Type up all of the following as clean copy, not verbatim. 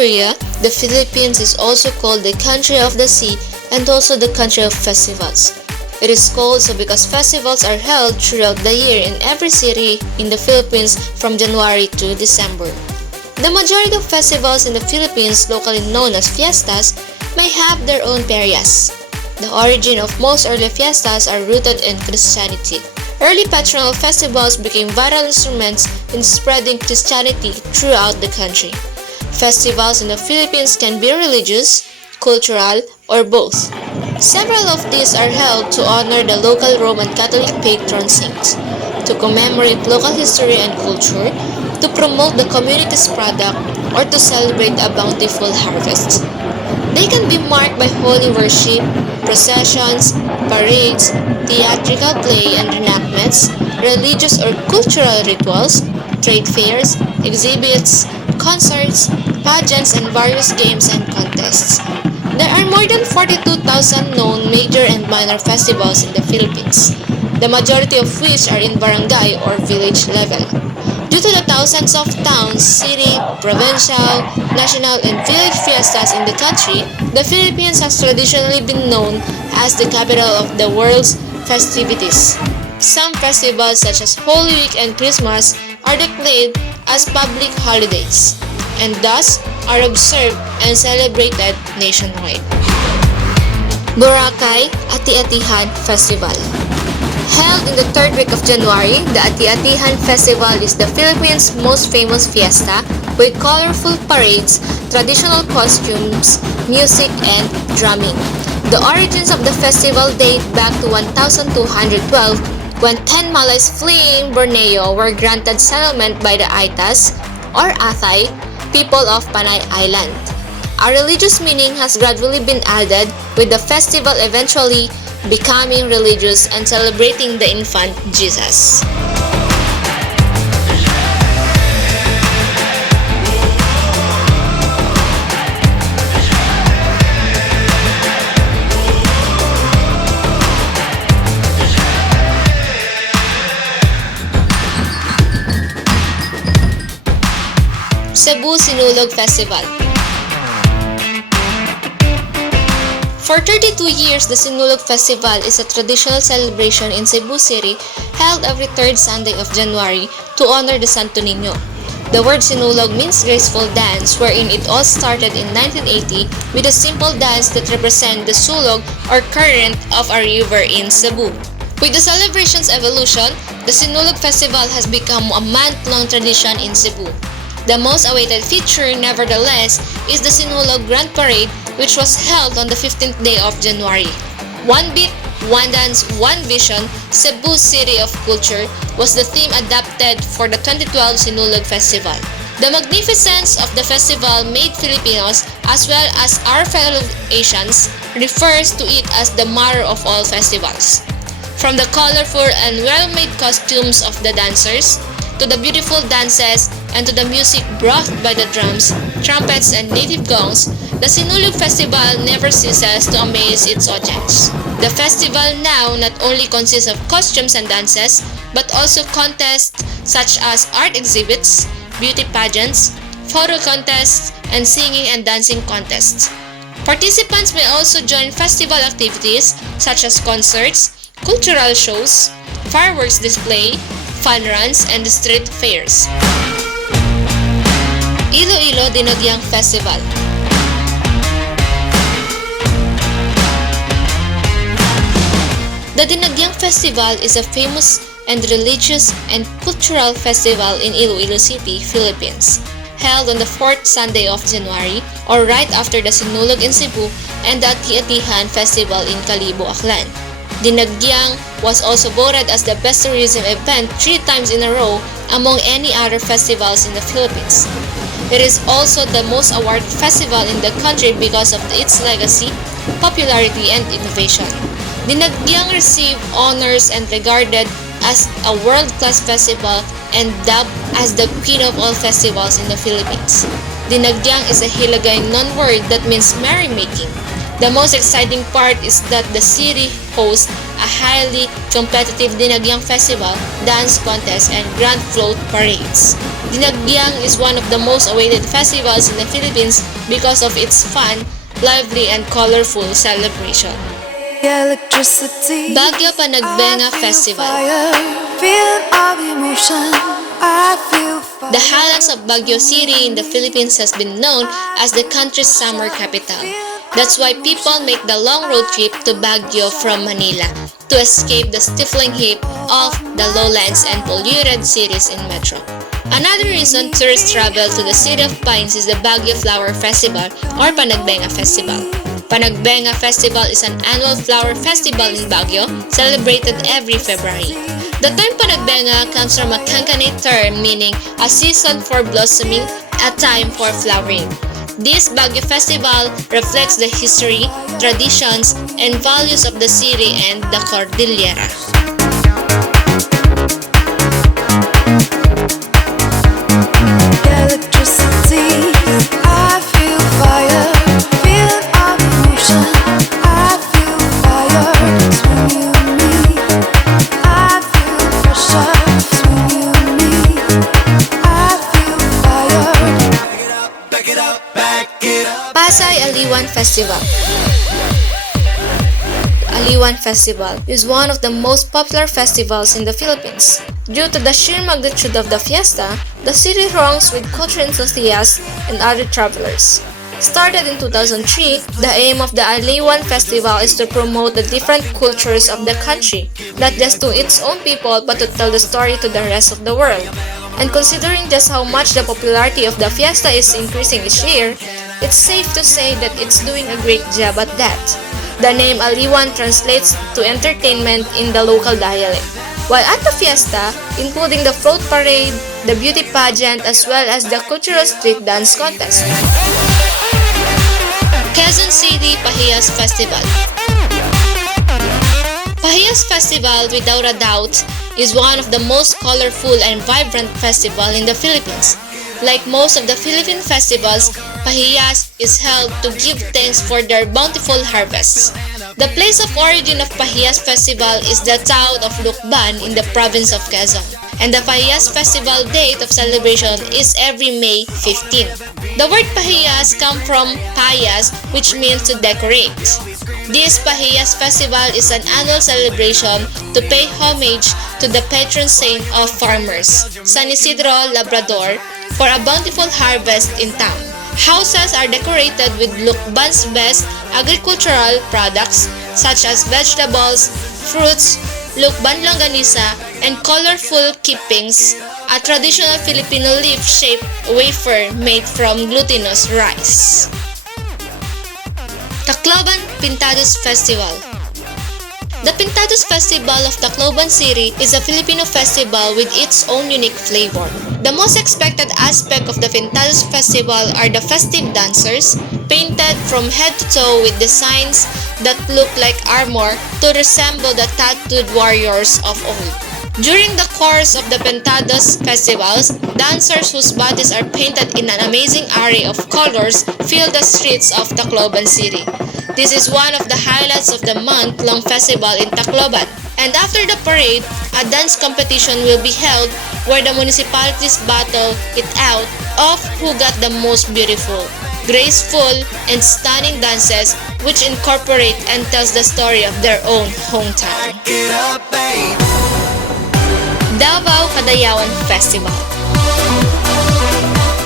Korea, the Philippines is also called the country of the sea and also the country of festivals. It is called so because festivals are held throughout the year in every city in the Philippines from January to December. The majority of festivals in the Philippines, locally known as fiestas, may have their own ferias. The origin of most early fiestas are rooted in Christianity. Early patronal festivals became vital instruments in spreading Christianity throughout the country. Festivals in the Philippines can be religious, cultural, or both. Several of these are held to honor the local Roman Catholic patron saint, to commemorate local history and culture, to promote the community's product, or to celebrate a bountiful harvest. They can be marked by holy worship, processions, parades, theatrical play and reenactments, religious or cultural rituals, trade fairs, exhibits, concerts, pageants, and various games and contests. There are more than 42,000 known major and minor festivals in the Philippines, the majority of which are in barangay or village level. Due to the thousands of towns, city, provincial, national, and village fiestas in the country, the Philippines has traditionally been known as the capital of the world's festivities. Some festivals such as Holy Week and Christmas are declared as public holidays, and thus are observed and celebrated nationwide. Boracay Ati-Atihan Festival. Held in the third week of January, the Ati-Atihan Festival is the Philippines' most famous fiesta with colorful parades, traditional costumes, music, and drumming. The origins of the festival date back to 1212 when 10 Malays fleeing Borneo were granted settlement by the Aitas or Atay people of Panay Island. A religious meaning has gradually been added, with the festival eventually becoming religious and celebrating the infant Jesus. Cebu Sinulog Festival. For 32 years, the Sinulog Festival is a traditional celebration in Cebu City held every third Sunday of January to honor the Santo Niño. The word Sinulog means graceful dance, wherein it all started in 1980 with a simple dance that represents the sulog or current of a river in Cebu. With the celebration's evolution, the Sinulog Festival has become a month-long tradition in Cebu. The most awaited feature, nevertheless, is the Sinulog Grand Parade, which was held on the 15th day of January. One beat, one dance, one vision, Cebu City of Culture was the theme adapted for the 2012 Sinulog Festival. The magnificence of the festival made Filipinos, as well as our fellow Asians, refers to it as the mother of all festivals. From the colorful and well-made costumes of the dancers, to the beautiful dances, and to the music brought by the drums, trumpets, and native gongs, the Sinulog Festival never ceases to amaze its audience. The festival now not only consists of costumes and dances, but also contests such as art exhibits, beauty pageants, photo contests, and singing and dancing contests. Participants may also join festival activities such as concerts, cultural shows, fireworks display, fun runs, and street fairs. Iloilo Dinagyang Festival. The Dinagyang Festival is a famous and religious and cultural festival in Iloilo City, Philippines, held on the 4th Sunday of January or right after the Sinulog in Cebu and the Ati-Atihan Festival in Kalibo, Aklan. Dinagyang was also voted as the best tourism event 3 times in a row among any other festivals in the Philippines. It is also the most awarded festival in the country because of its legacy, popularity, and innovation. Dinagyang received honors and regarded as a world-class festival and dubbed as the queen of all festivals in the Philippines. Dinagyang is a Hiligay non-word that means merrymaking. The most exciting part is that the city hosts a highly competitive Dinagyang Festival, dance contest, and grand float parades. Dinagyang is one of the most awaited festivals in the Philippines because of its fun, lively, and colorful celebration. Baguio Panagbenga Festival. The highlands of Baguio City in the Philippines has been known as the country's summer capital. That's why people make the long road trip to Baguio from Manila to escape the stifling heat of the lowlands and polluted cities in Metro. Another reason tourists travel to the City of Pines is the Baguio Flower Festival or Panagbenga Festival. Panagbenga Festival is an annual flower festival in Baguio celebrated every February. The term Panagbenga comes from a Cancanate term meaning a season for blossoming, a time for flowering. This Baguio Festival reflects the history, traditions, and values of the city and the Cordillera. Electricity, I feel fire, feeling of emotion, I feel fire, it's when you and me, I feel pressure, it's when you and me, I feel fire. Back it up, back it up. Pasay Aliwan Festival. Aliwan Festival is one of the most popular festivals in the Philippines. Due to the sheer magnitude of the fiesta, the city throngs with culture enthusiasts and other travelers. Started in 2003, the aim of the Aliwan Festival is to promote the different cultures of the country, not just to its own people but to tell the story to the rest of the world. And considering just how much the popularity of the fiesta is increasing each year, it's safe to say that it's doing a great job at that. The name Aliwan translates to entertainment in the local dialect. While at the fiesta, including the float parade, the beauty pageant, as well as the cultural street dance contest. Quezon City Pahiyas Festival. Pahiyas Festival, without a doubt, is one of the most colorful and vibrant festivals in the Philippines. Like most of the Philippine festivals, Pahiyas is held to give thanks for their bountiful harvests. The place of origin of Pahiyas Festival is the town of Lucban in the province of Quezon, and the Pahiyas Festival date of celebration is every May 15. The word Pahiyas comes from payas, which means to decorate. This Pahiyas Festival is an annual celebration to pay homage to the patron saint of farmers, San Isidro Labrador, for a bountiful harvest in town. Houses are decorated with Lucban's best agricultural products such as vegetables, fruits, Lucban longanisa, and colorful keepings, a traditional Filipino leaf-shaped wafer made from glutinous rice. Tacloban Pintados Festival. The Pintados Festival of Tacloban City is a Filipino festival with its own unique flavor. The most expected aspect of the Pintados Festival are the festive dancers, painted from head to toe with designs that look like armor to resemble the tattooed warriors of old. During the course of the Pintados Festivals, dancers whose bodies are painted in an amazing array of colors fill the streets of Tacloban City. This is one of the highlights of the month-long festival in Tacloban. And after the parade, a dance competition will be held where the municipalities battle it out of who got the most beautiful, graceful, and stunning dances which incorporate and tells the story of their own hometown. Davao Hadayawan Festival.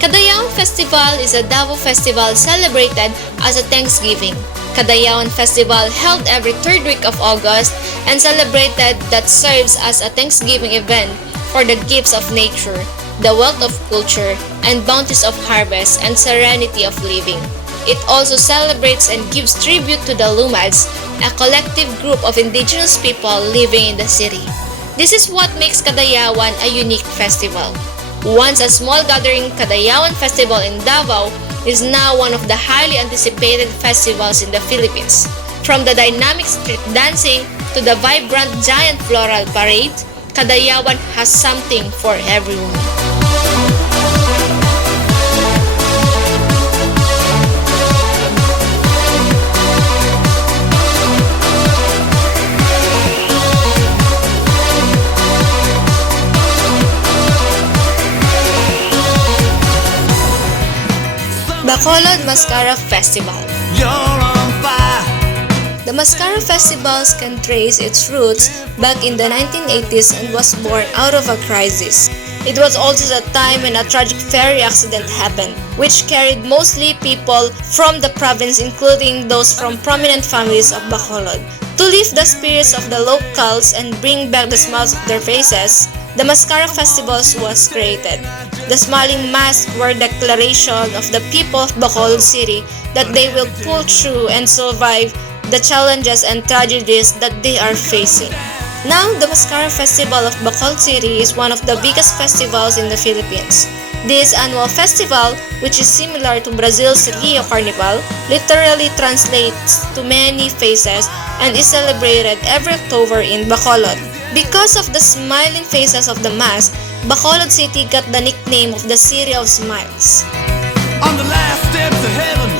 Hadayawan Festival is a Davao festival celebrated as a Thanksgiving. Hadayawan Festival held every third week of August and celebrated that serves as a Thanksgiving event for the gifts of nature, the wealth of culture, and bounties of harvest and serenity of living. It also celebrates and gives tribute to the Lumads, a collective group of indigenous people living in the city. This is what makes Hadayawan a unique festival. Once a small gathering, Hadayawan Festival in Davao is now one of the highly anticipated festivals in the Philippines. From the dynamic street dancing to the vibrant giant floral parade, Hadayawan has something for everyone. Bacolod Mascara Festival. You're on fire. The Mascara Festivals can trace its roots back in the 1980s and was born out of a crisis. It was also the time when a tragic ferry accident happened, which carried mostly people from the province, including those from prominent families of Bacolod. To lift the spirits of the locals and bring back the smiles of their faces, the Mascara Festivals was created. The smiling masks were a declaration of the people of Bacolod City that they will pull through and survive the challenges and tragedies that they are facing. Now, the Mascara Festival of Bacolod City is one of the biggest festivals in the Philippines. This annual festival, which is similar to Brazil's Rio Carnival, literally translates to many faces and is celebrated every October in Bacolod. Because of the smiling faces of the mask, Bacolod City got the nickname of the City of Smiles. On the last steps of heaven,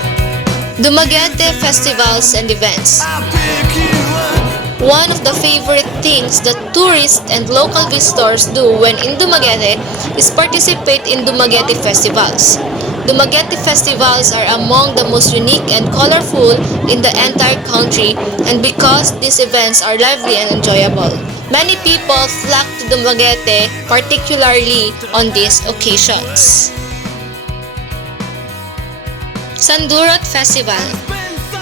Dumaguete Festivals and Events. I pick you up. One of the favorite things that tourists and local visitors do when in Dumaguete is participate in Dumaguete Festivals. Dumaguete Festivals are among the most unique and colorful in the entire country, and because these events are lively and enjoyable, many people flock to Dumaguete, particularly on these occasions. Sandurat Festival.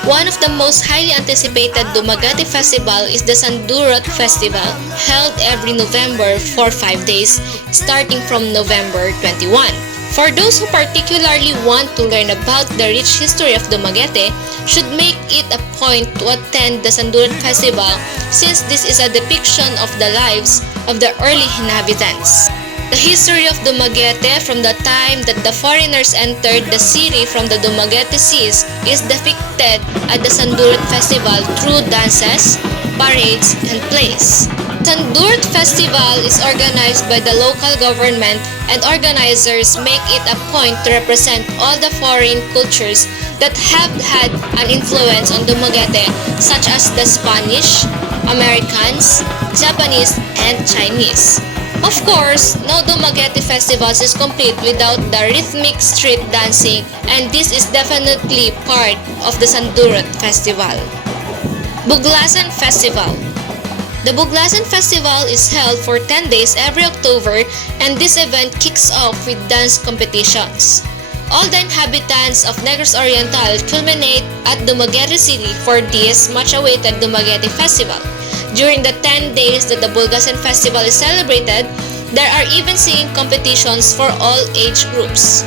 One of the most highly anticipated Dumaguete Festival is the Sandurat Festival, held every November for 5 days, starting from November 21. For those who particularly want to learn about the rich history of Dumaguete, should make it a point to attend the Sandurat Festival, since this is a depiction of the lives of the early inhabitants. The history of Dumaguete from the time that the foreigners entered the city from the Dumaguete Seas is depicted at the Sandurat Festival through dances, parades, and plays. Sandurat Festival is organized by the local government, and organizers make it a point to represent all the foreign cultures that have had an influence on Dumaguete, such as the Spanish, Americans, Japanese, and Chinese. Of course, no Dumaguete Festivals is complete without the rhythmic street dancing, and this is definitely part of the Sandurat Festival. Buglasan Festival. The Buglasan Festival is held for 10 days every October, and this event kicks off with dance competitions. All the inhabitants of Negros Oriental culminate at Dumaguete City for this much-awaited Dumaguete Festival. During the 10 days that the Buglasan Festival is celebrated, there are even singing competitions for all age groups.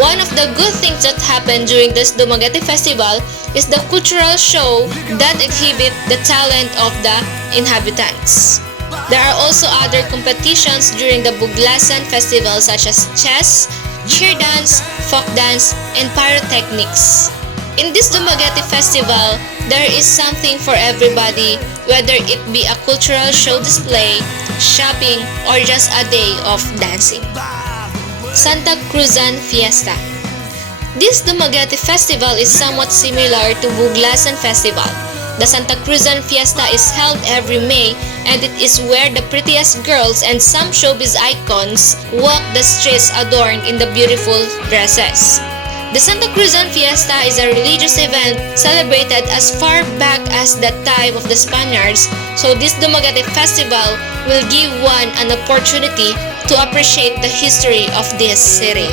One of the good things that happen during this Dumaguete Festival is the cultural show that exhibit the talent of the inhabitants. There are also other competitions during the Buglasan Festival such as chess, cheer dance, folk dance, and pyrotechnics. In this Dumaguete Festival, there is something for everybody, whether it be a cultural show display, shopping, or just a day of dancing. Santa Cruzan Fiesta. This Dumaguete Festival is somewhat similar to Buglasan Festival. The Santa Cruzan Fiesta is held every May, and it is where the prettiest girls and some showbiz icons walk the streets adorned in the beautiful dresses. The Santa Cruzan Fiesta is a religious event celebrated as far back as the time of the Spaniards, so this Dumaguete Festival will give one an opportunity to appreciate the history of this city.